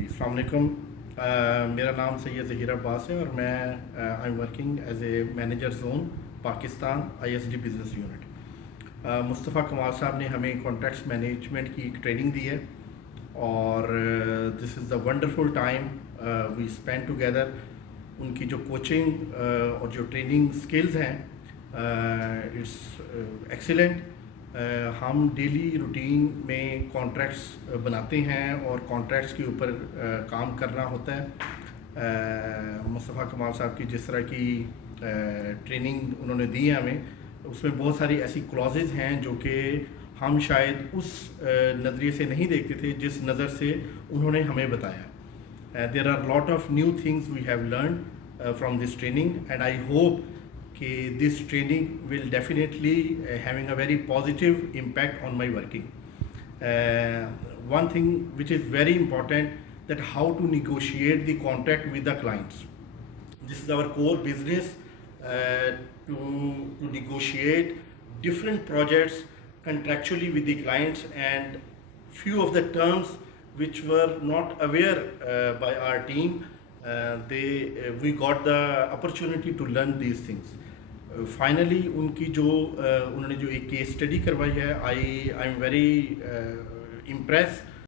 جی السلام علیکم. میرا نام سید ظہیر عباس ہے اور میں I am working as a manager zone Pakistan I S D business unit. Mustafa Kamal sahab نے ہمیں کانٹریکٹس مینجمنٹ کی ایک ٹریننگ دی ہے اور this is the wonderful time we spend together. ان کی جو کوچنگ اور جو ٹریننگ اسکلز ہیں اٹس ایکسیلنٹ. ہم ڈیلی روٹین میں کانٹریکٹس بناتے ہیں اور کانٹریکٹس کے اوپر کام کرنا ہوتا ہے. مصطفیٰ کمال صاحب کی جس طرح کی ٹریننگ انہوں نے دی ہے ہمیں, اس میں بہت ساری ایسی کلازز ہیں جو کہ ہم شاید اس نظریے سے نہیں دیکھتے تھے جس نظر سے انہوں نے ہمیں بتایا. There are lot of new things we have learned from this training and I hope کہ this training will definitely having a very positive impact on my working. One thing which is very important that how to negotiate the contract with the clients. This is our core business, to negotiate different projects contractually with the clients, and few of the terms which were not aware by our team, we got the opportunity to learn these things. Finally ان کی جو انہوں نے جو ایک case study کروائی ہے, I am very impressed